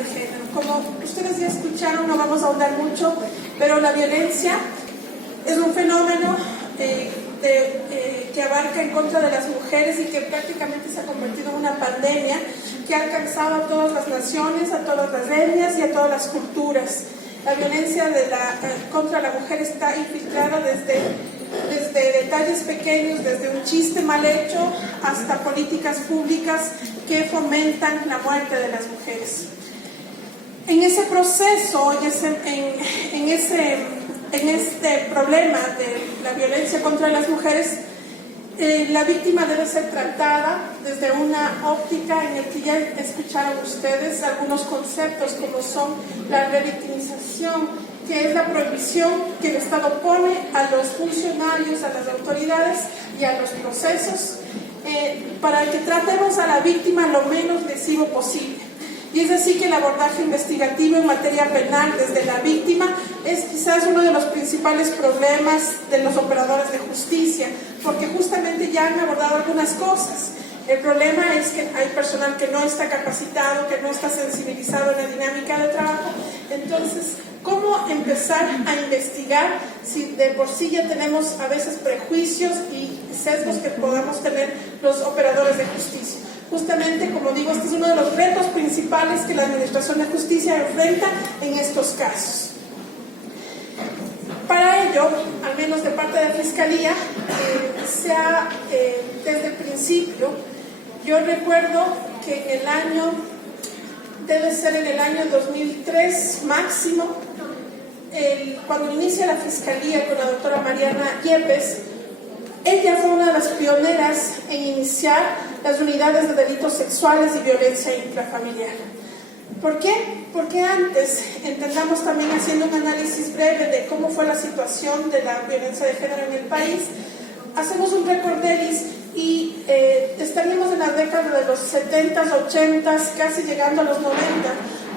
de género. Como ustedes ya escucharon, no vamos a ahondar mucho, pero la violencia es un fenómeno que abarca en contra de las mujeres y que prácticamente se ha convertido en una pandemia que ha alcanzado a todas las naciones, a todas las etnias y a todas las culturas. La violencia contra la mujer está infiltrada desde detalles pequeños, desde un chiste mal hecho hasta políticas públicas que fomentan la muerte de las mujeres. En ese proceso, en este problema de la violencia contra las mujeres, la víctima debe ser tratada desde una óptica en el que ya escucharon ustedes algunos conceptos como son la revictimización, que es la prohibición que el Estado pone a los funcionarios, a las autoridades y a los procesos para que tratemos a la víctima lo menos lesivo posible. Y es así que el abordaje investigativo en materia penal desde la víctima es quizás uno de los principales problemas de los operadores de justicia, porque justamente ya han abordado algunas cosas. El problema es que hay personal que no está capacitado, que no está sensibilizado en la dinámica de trabajo. Entonces, ¿cómo empezar a investigar si de por sí ya tenemos a veces prejuicios y sesgos que podamos tener los operadores de justicia? Justamente, como digo, este es uno de los retos principales que la Administración de Justicia enfrenta en estos casos. Para ello, al menos de parte de la Fiscalía, desde el principio, yo recuerdo que debe ser en el año 2003 máximo, cuando inicia la Fiscalía con la doctora Mariana Yepes, ella fue una de las pioneras en iniciar las unidades de delitos sexuales y violencia intrafamiliar. ¿Por qué? Porque antes, entendamos también haciendo un análisis breve de cómo fue la situación de la violencia de género en el país, hacemos un recorderis y estaríamos en la década de los 70s, 80s, casi llegando a los 90,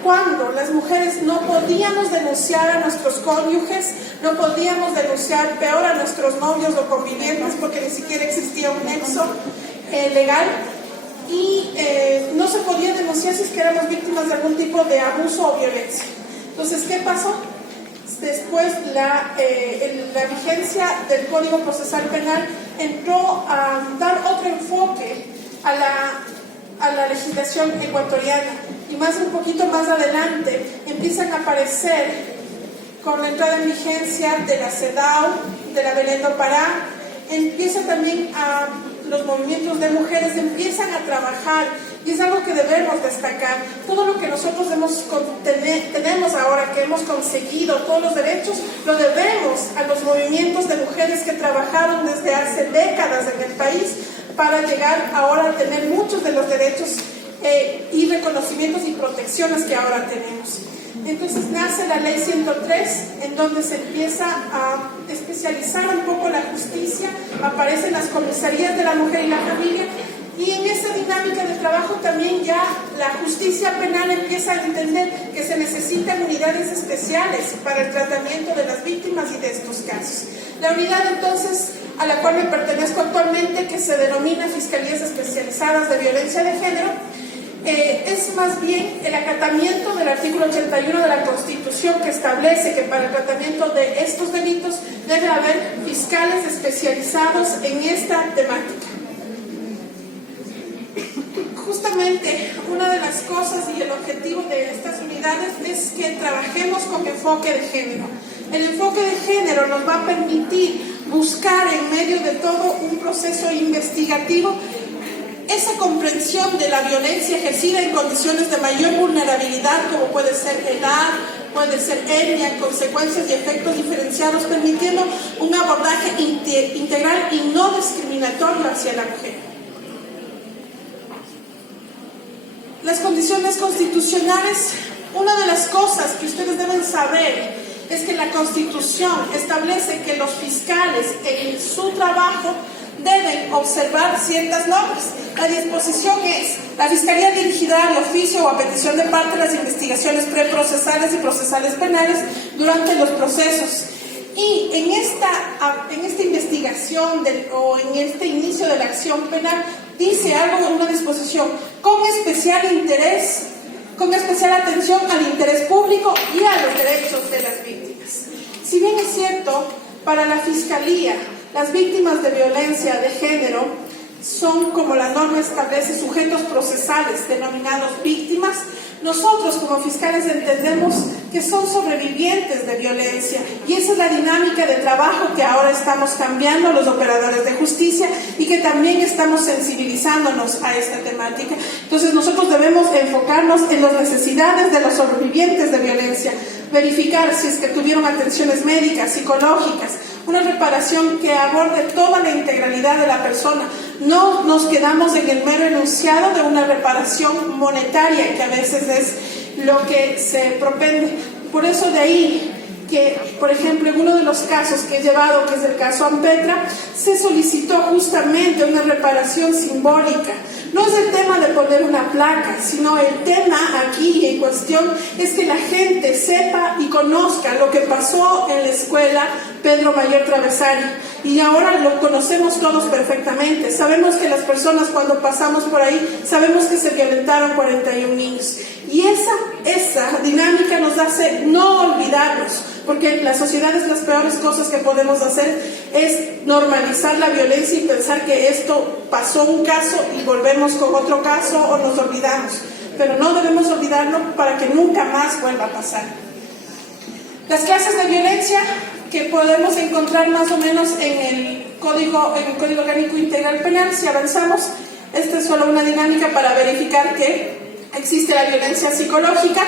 cuando las mujeres no podíamos denunciar a nuestros cónyuges, no podíamos denunciar peor a nuestros novios o convivientes porque ni siquiera existía un nexo legal y no se podía denunciar si es que éramos víctimas de algún tipo de abuso o violencia. Entonces, ¿qué pasó? Después la vigencia del Código Procesal Penal entró a dar otro enfoque a la legislación ecuatoriana y un poquito más adelante empiezan a aparecer con la entrada en vigencia de la CEDAW, de la Belén do Pará, empieza también los movimientos de mujeres empiezan a trabajar y es algo que debemos destacar. Todo lo que nosotros tenemos ahora, que hemos conseguido, todos los derechos, lo debemos a los movimientos de mujeres que trabajaron desde hace décadas en el país para llegar ahora a tener muchos de los derechos y reconocimientos y protecciones que ahora tenemos. Entonces nace la Ley 103, en donde se empieza a especializar un poco la justicia, aparecen las comisarías de la mujer y la familia, y en esa dinámica de trabajo también ya la justicia penal empieza a entender que se necesitan unidades especiales para el tratamiento de las víctimas y de estos casos. La unidad entonces a la cual me pertenezco actualmente, que se denomina Fiscalías Especializadas de Violencia de Género, es más bien el acatamiento del artículo 81 de la Constitución, que establece que para el tratamiento de estos delitos debe haber fiscales especializados en esta temática. Justamente una de las cosas y el objetivo de estas unidades es que trabajemos con enfoque de género. El enfoque de género nos va a permitir buscar en medio de todo un proceso investigativo esa comprensión de la violencia ejercida en condiciones de mayor vulnerabilidad, como puede ser edad, puede ser etnia, consecuencias y efectos diferenciados, permitiendo un abordaje integral y no discriminatorio hacia la mujer. Las condiciones constitucionales, una de las cosas que ustedes deben saber es que la Constitución establece que los fiscales en su trabajo deben observar ciertas normas. La disposición es: la Fiscalía dirigirá al oficio o a petición de parte las investigaciones preprocesales y procesales penales durante los procesos. Y en esta investigación o en este inicio de la acción penal dice algo en una disposición: con especial interés con especial atención al interés público y a los derechos de las víctimas. Si bien es cierto, para la Fiscalía, las víctimas de violencia de género son, como la norma establece, sujetos procesales denominados víctimas. Nosotros como fiscales entendemos que son sobrevivientes de violencia y esa es la dinámica de trabajo que ahora estamos cambiando los operadores de justicia y que también estamos sensibilizándonos a esta temática. Entonces nosotros debemos enfocarnos en las necesidades de los sobrevivientes de violencia, verificar si es que tuvieron atenciones médicas, psicológicas, una reparación que aborde toda la integralidad de la persona. No nos quedamos en el mero enunciado de una reparación monetaria, que a veces es lo que se propende. Por eso de ahí que, por ejemplo, en uno de los casos que he llevado, que es el caso Ampetra, se solicitó justamente una reparación simbólica. No es el tema de poner una placa, sino el tema aquí en cuestión es que la gente sepa y conozca lo que pasó en la escuela Pedro Mayor Travesario. Y ahora lo conocemos todos perfectamente. Sabemos que las personas cuando pasamos por ahí, sabemos que se violentaron 41 niños. Y esa dinámica nos hace no olvidarnos, porque en la sociedad es las peores cosas que podemos hacer es normalizar la violencia y pensar que esto pasó un caso y volvemos con otro caso o nos olvidamos. Pero no debemos olvidarlo para que nunca más vuelva a pasar. Las clases de violencia que podemos encontrar más o menos en el Código Orgánico Integral Penal, si avanzamos, esta es solo una dinámica para verificar que existe la violencia psicológica.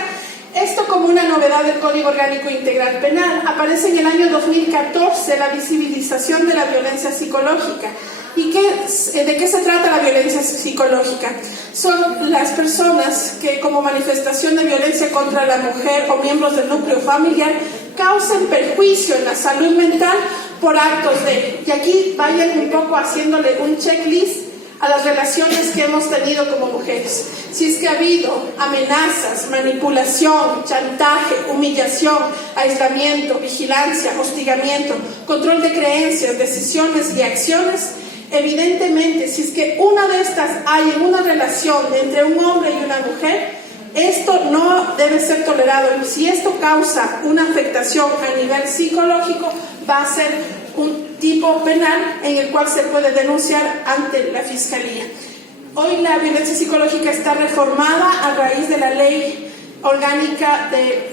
Esto como una novedad del Código Orgánico Integral Penal. Aparece en el año 2014 la visibilización de la violencia psicológica. ¿Y de qué se trata la violencia psicológica? Son las personas que como manifestación de violencia contra la mujer o miembros del núcleo familiar causen perjuicio en la salud mental por actos de... Y aquí vayan un poco haciéndole un checklist a las relaciones que hemos tenido como mujeres. Si es que ha habido amenazas, manipulación, chantaje, humillación, aislamiento, vigilancia, hostigamiento, control de creencias, decisiones y acciones, evidentemente, si es que una de estas hay en una relación entre un hombre y una mujer, esto no debe ser tolerado. Y si esto causa una afectación a nivel psicológico, va a ser un tipo penal en el cual se puede denunciar ante la Fiscalía. Hoy la violencia psicológica está reformada a raíz de la Ley Orgánica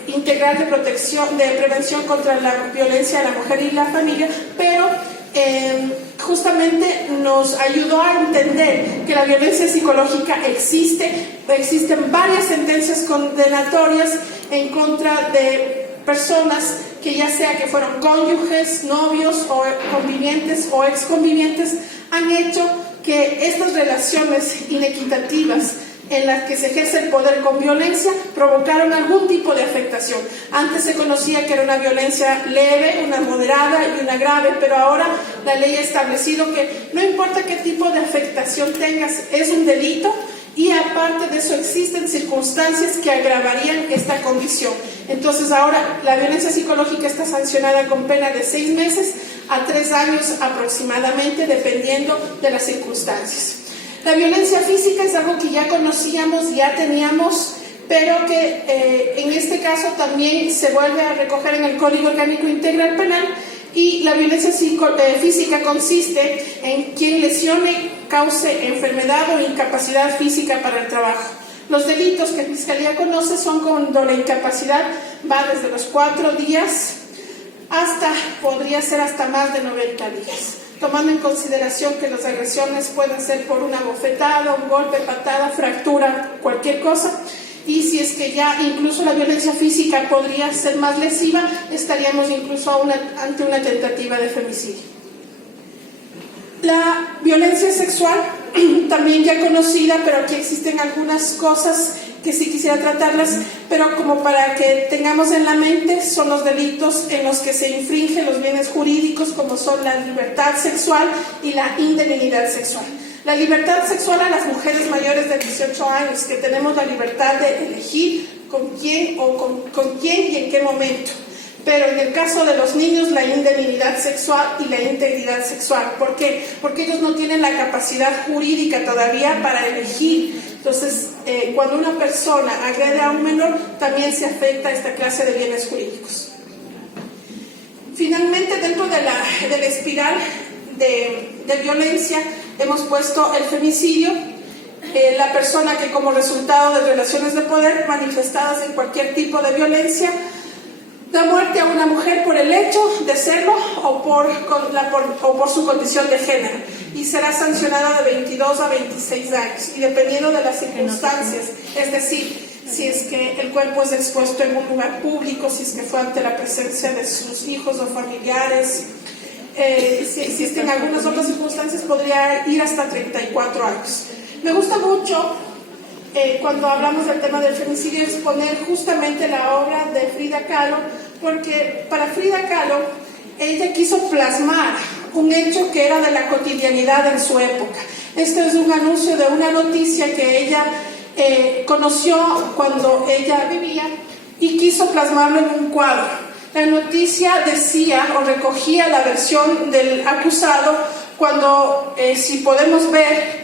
Integral de Prevención contra la Violencia a la Mujer y la Familia, pero justamente nos ayudó a entender que la violencia psicológica existen varias sentencias condenatorias en contra de personas que ya sea que fueron cónyuges, novios o convivientes o exconvivientes, han hecho que estas relaciones inequitativas en las que se ejerce el poder con violencia provocaron algún tipo de afectación. Antes se conocía que era una violencia leve, una moderada y una grave, pero ahora la ley ha establecido que no importa qué tipo de afectación tengas, es un delito. Y aparte de eso existen circunstancias que agravarían esta condición. Entonces ahora la violencia psicológica está sancionada con pena de 6 meses a 3 años aproximadamente, dependiendo de las circunstancias. La violencia física es algo que ya conocíamos, ya teníamos, pero que en este caso también se vuelve a recoger en el Código Orgánico Integral Penal. Y la violencia física consiste en quien lesione, cause enfermedad o incapacidad física para el trabajo. Los delitos que la Fiscalía conoce son cuando la incapacidad va desde los 4 días podría ser hasta más de 90 días. Tomando en consideración que las agresiones pueden ser por una bofetada, un golpe, patada, fractura, cualquier cosa. Y si es que ya incluso la violencia física podría ser más lesiva, estaríamos incluso ante una tentativa de femicidio. La violencia sexual, también ya conocida, pero aquí existen algunas cosas que sí quisiera tratarlas, pero como para que tengamos en la mente, son los delitos en los que se infringen los bienes jurídicos, como son la libertad sexual y la indemnidad sexual. La libertad sexual a las mujeres mayores de 18 años, que tenemos la libertad de elegir con quién y en qué momento. Pero en el caso de los niños, la indemnidad sexual y la integridad sexual. ¿Por qué? Porque ellos no tienen la capacidad jurídica todavía para elegir Entonces, cuando una persona agrede a un menor, también se afecta a esta clase de bienes jurídicos. Finalmente, dentro de la espiral de violencia, hemos puesto el femicidio, la persona que como resultado de relaciones de poder manifestadas en cualquier tipo de violencia da muerte a una mujer por el hecho de serlo o por su condición de género, y será sancionada de 22 a 26 años, y dependiendo de las circunstancias, es decir, si es que el cuerpo es expuesto en un lugar público, si es que fue ante la presencia de sus hijos o familiares, si existen algunas otras circunstancias, podría ir hasta 34 años. Me gusta mucho cuando hablamos del tema del femicidio exponer justamente la obra de Frida Kahlo, porque para Frida Kahlo ella quiso plasmar un hecho que era de la cotidianidad en su época. Este es un anuncio de una noticia que ella conoció cuando ella vivía y quiso plasmarlo en un cuadro. La noticia decía o recogía la versión del acusado cuando, si podemos ver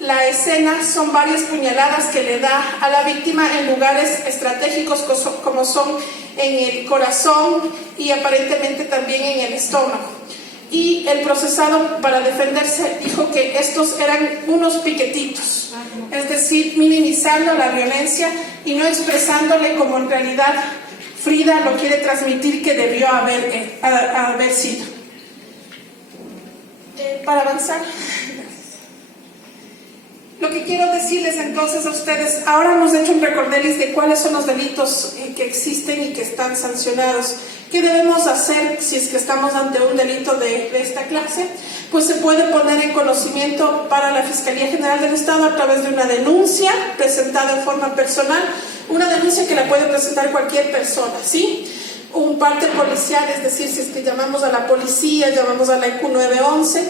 la escena, son varias puñaladas que le da a la víctima en lugares estratégicos como son en el corazón y aparentemente también en el estómago. Y el procesado, para defenderse, dijo que estos eran unos piquetitos, es decir, minimizando la violencia y no expresándole como en realidad Frida lo quiere transmitir que debió haber sido. Para avanzar, lo que quiero decirles entonces a ustedes, ahora hemos hecho un recorderis de cuáles son los delitos que existen y que están sancionados. ¿Qué debemos hacer si es que estamos ante un delito de esta clase? Pues se puede poner en conocimiento para la Fiscalía General del Estado a través de una denuncia presentada en forma personal, una denuncia que la puede presentar cualquier persona, ¿sí? Un parte policial, es decir, si es que llamamos a la policía, llamamos a la EQ 911,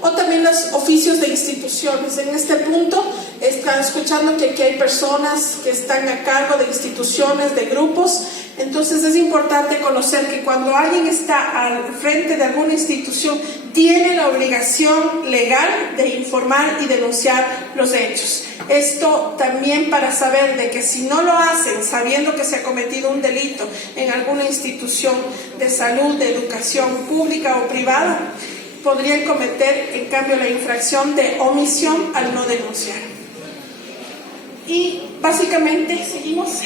o también los oficios de instituciones. En este punto están escuchando que aquí hay personas que están a cargo de instituciones, de grupos. Entonces es importante conocer que cuando alguien está al frente de alguna institución, tiene la obligación legal de informar y denunciar los hechos. Esto también para saber de que si no lo hacen sabiendo que se ha cometido un delito en alguna institución de salud, de educación pública o privada, podrían cometer en cambio la infracción de omisión al no denunciar. Y básicamente seguimos.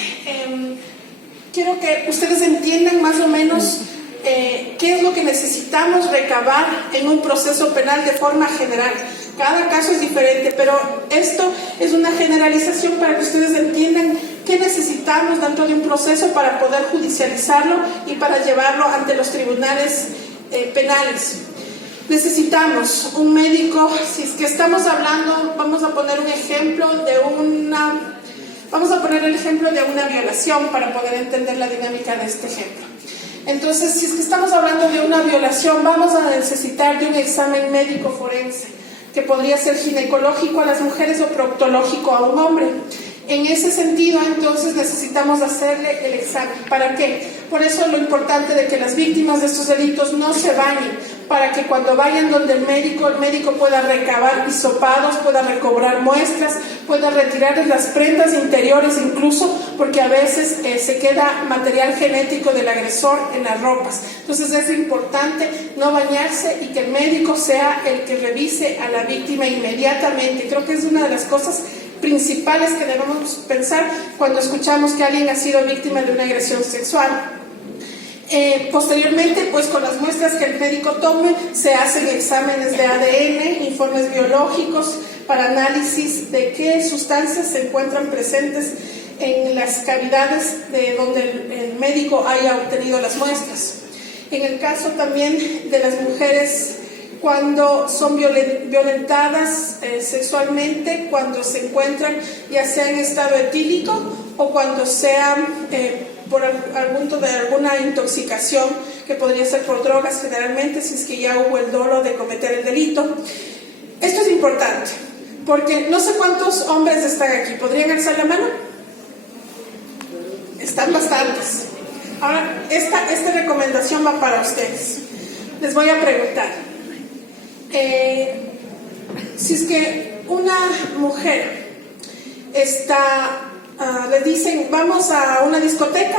Quiero que ustedes entiendan más o menos qué es lo que necesitamos recabar en un proceso penal de forma general. Cada caso es diferente, pero esto es una generalización para que ustedes entiendan qué necesitamos dentro de un proceso para poder judicializarlo y para llevarlo ante los tribunales penales. Necesitamos un médico. Si es que estamos hablando, vamos a poner un ejemplo de una violación para poder entender la dinámica de este ejemplo. Entonces, si es que estamos hablando de una violación, vamos a necesitar de un examen médico forense, que podría ser ginecológico a las mujeres o proctológico a un hombre. En ese sentido, entonces, necesitamos hacerle el examen. ¿Para qué? Por eso lo importante de que las víctimas de estos delitos no se bañen, para que cuando vayan donde el médico pueda recabar hisopados, pueda recobrar muestras, pueda retirarles las prendas interiores incluso, porque a veces se queda material genético del agresor en las ropas. Entonces es importante no bañarse y que el médico sea el que revise a la víctima inmediatamente. Creo que es una de las cosas principales que debemos pensar cuando escuchamos que alguien ha sido víctima de una agresión sexual. Posteriormente, pues con las muestras que el médico tome, se hacen exámenes de ADN, informes biológicos para análisis de qué sustancias se encuentran presentes en las cavidades de donde el médico haya obtenido las muestras. En el caso también de las mujeres cuando son violentadas sexualmente, cuando se encuentran ya sea en estado etílico o cuando sean por alguna intoxicación, que podría ser por drogas generalmente, si es que ya hubo el dolo de cometer el delito. Esto es importante, porque no sé cuántos hombres están aquí. ¿Podrían alzar la mano? Están bastantes. Ahora, esta recomendación va para ustedes. Les voy a preguntar. Si es que una mujer les dicen, vamos a una discoteca,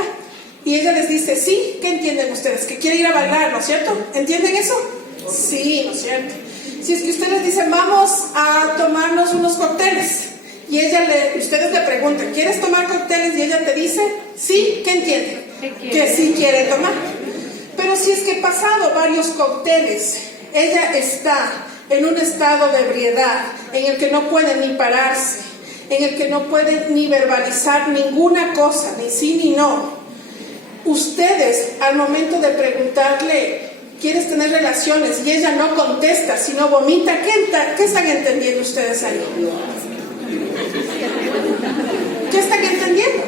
y ella les dice, sí, ¿qué entienden ustedes? Que quiere ir a bailar, ¿no es cierto? ¿Entienden eso? Sí, ¿no es cierto? Si es que ustedes dicen, vamos a tomarnos unos cócteles, y ustedes le preguntan, ¿quieres tomar cócteles? Y ella te dice, sí, ¿qué entienden? Que sí quiere tomar. Pero si es que pasado varios cócteles, ella está en un estado de ebriedad, en el que no puede ni pararse, en el que no puede ni verbalizar ninguna cosa, ni sí ni no. Ustedes, al momento de preguntarle, ¿quieres tener relaciones? Y ella no contesta, sino vomita, ¿qué están entendiendo ustedes ahí? ¿Qué están entendiendo?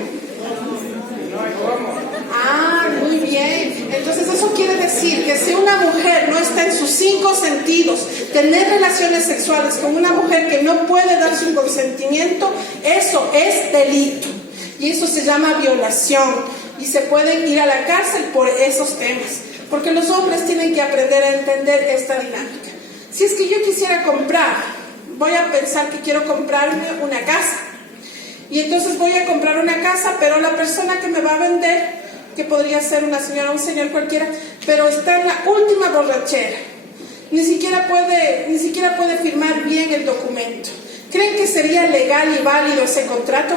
Ah, muy bien. Entonces eso quiere decir que si una mujer no está en sus 5 sentidos, tener relaciones sexuales con una mujer que no puede dar su consentimiento, eso es delito. Y eso se llama violación. Y se pueden ir a la cárcel por esos temas. Porque los hombres tienen que aprender a entender esta dinámica. Si es que yo quisiera comprar, voy a pensar que quiero comprarme una casa. Y entonces voy a comprar una casa, pero la persona que me va a vender, que podría ser una señora o un señor cualquiera, pero está en la última borrachera. Ni siquiera puede firmar bien el documento. ¿Creen que sería legal y válido ese contrato?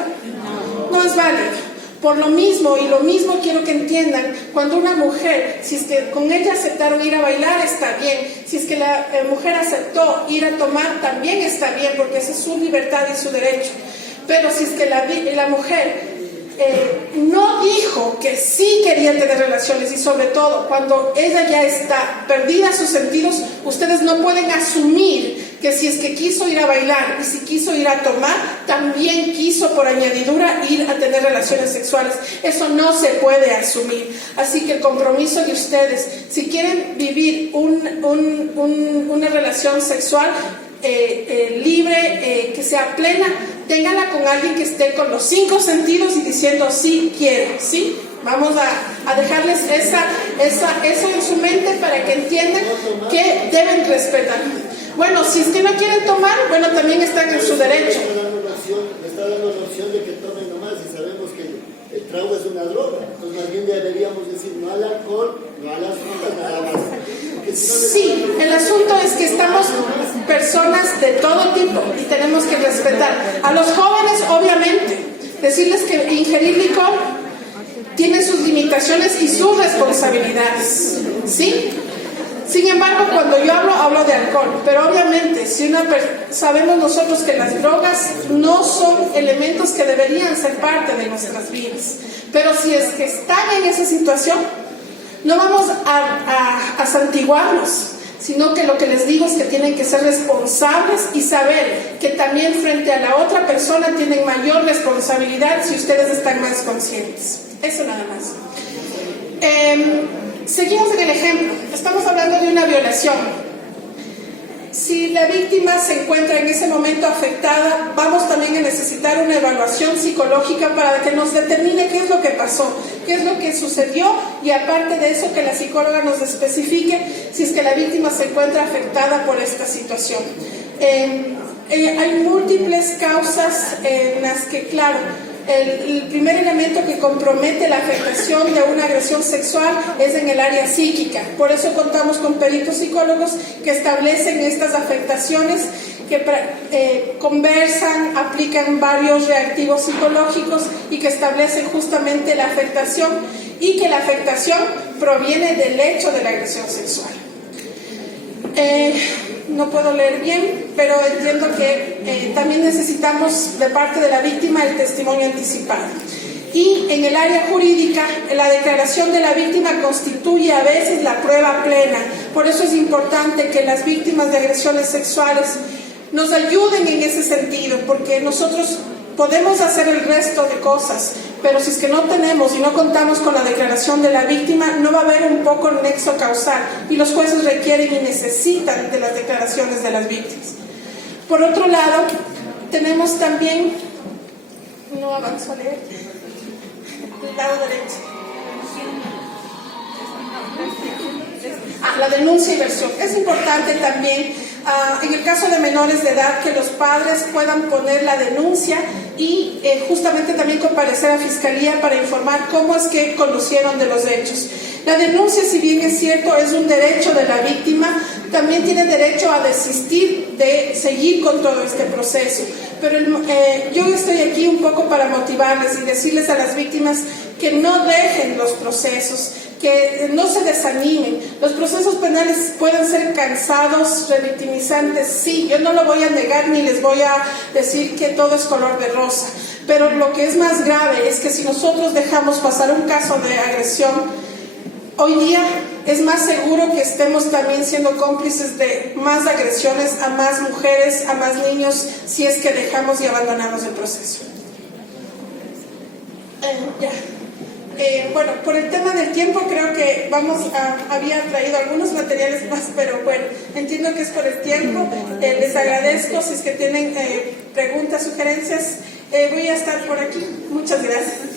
No es válido. Por lo mismo, y lo mismo quiero que entiendan, cuando una mujer, si es que con ella aceptaron ir a bailar, está bien. Si es que la mujer aceptó ir a tomar, también está bien, porque esa es su libertad y su derecho. Pero si es que la mujer no dijo que sí quería tener relaciones, y sobre todo cuando ella ya está perdida sus sentidos, ustedes no pueden asumir que si es que quiso ir a bailar y si quiso ir a tomar, también quiso por añadidura ir a tener relaciones sexuales. Eso no se puede asumir. Así que el compromiso de ustedes, si quieren vivir una relación sexual libre, que sea plena, téngala con alguien que esté con los 5 sentidos y diciendo sí quiero, ¿sí? Vamos a dejarles eso en su mente para que entiendan que deben respetar. Bueno, si es que no quieren tomar, bueno, también están en su derecho. Le está dando la opción de que tomen nomás, y sabemos que el trago es una droga. Entonces más bien deberíamos decir no al alcohol, no a las frutas, nada más. Sí, el asunto es que estamos personas de todo tipo y tenemos que respetar. A los jóvenes, obviamente, decirles que ingerir licor tiene sus limitaciones y sus responsabilidades, ¿sí? Sin embargo, cuando yo hablo de alcohol, pero obviamente sabemos nosotros que las drogas no son elementos que deberían ser parte de nuestras vidas, pero si es que están en esa situación, no vamos a santiguarnos, sino que lo que les digo es que tienen que ser responsables y saber que también frente a la otra persona tienen mayor responsabilidad si ustedes están más conscientes. Eso nada más. Seguimos en el ejemplo. Estamos hablando de una violación. Si la víctima se encuentra en ese momento afectada, vamos también a necesitar una evaluación psicológica para que nos determine qué es lo que pasó, qué es lo que sucedió, y aparte de eso que la psicóloga nos especifique si es que la víctima se encuentra afectada por esta situación. Hay múltiples causas en las que, claro, el primer elemento que compromete la afectación de una agresión sexual es en el área psíquica. Por eso contamos con peritos psicólogos que establecen estas afectaciones, que conversan, aplican varios reactivos psicológicos y que establecen justamente la afectación, y que la afectación proviene del hecho de la agresión sexual. No puedo leer bien, pero entiendo que también necesitamos de parte de la víctima el testimonio anticipado. Y en el área jurídica, la declaración de la víctima constituye a veces la prueba plena. Por eso es importante que las víctimas de agresiones sexuales nos ayuden en ese sentido, porque nosotros podemos hacer el resto de cosas, pero si es que no tenemos y no contamos con la declaración de la víctima, no va a haber un poco el nexo causal, y los jueces requieren y necesitan de las declaraciones de las víctimas. Por otro lado, tenemos también, no avanzo a leer, el lado derecho. La denuncia y versión. Es importante también En el caso de menores de edad, que los padres puedan poner la denuncia y justamente también comparecer a Fiscalía para informar cómo es que conocieron de los hechos. La denuncia, si bien es cierto, es un derecho de la víctima, también tiene derecho a desistir de seguir con todo este proceso. Pero yo estoy aquí un poco para motivarles y decirles a las víctimas que no dejen los procesos, que no se desanimen. Los procesos penales pueden ser cansados, revictimizantes, sí, yo no lo voy a negar ni les voy a decir que todo es color de rosa, pero lo que es más grave es que si nosotros dejamos pasar un caso de agresión, hoy día es más seguro que estemos también siendo cómplices de más agresiones a más mujeres, a más niños, si es que dejamos y abandonamos el proceso. Bueno, por el tema del tiempo creo que había traído algunos materiales más, pero bueno, entiendo que es por el tiempo. Les agradezco. Si es que tienen preguntas, sugerencias, voy a estar por aquí. Muchas gracias.